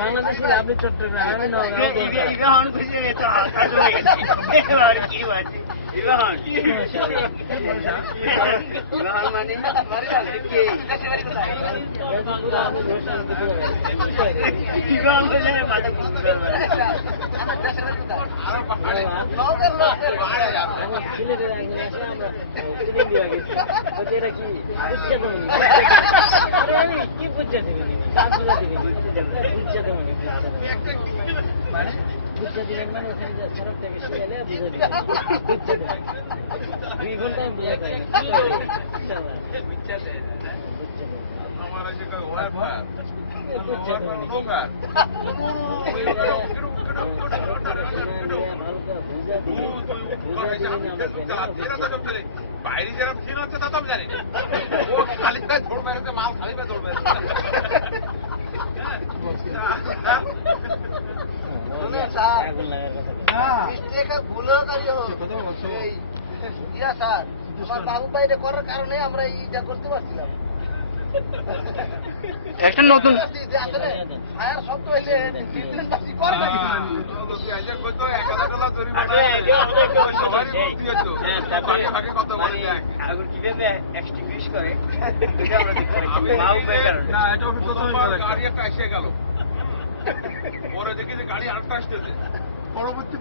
বাংলাদেশের আপনি চট্টগ্রাম আমি সিলেটের একজন আসে আমরা ইন্ডিয়া গেছি এটা কি কি বুঝতে দেবেন বুঝতে দেবেন বুঝতে দিবেন মানে ওখানে সড়ক থেকে গেলে বুঝে দিবেন বুঝতে দেবেন 2 ঘন্টায় বুঝে যায় আমার আছে ওরা ওরা বাইরে যেরকম সিন হচ্ছে তা তো আমি জানি ও খালি গায়ে দৌড় মেরেছে মাল খালি গায়ে দৌড় মেরেছে বাবু ভাইটা করার কারণে আমরা এইটা করতে পারছিলাম একটা নতুন ফায়ার শব্দ হইলে পরে দেখি যে গাড়ি আটটা আসতেছে পরবর্তী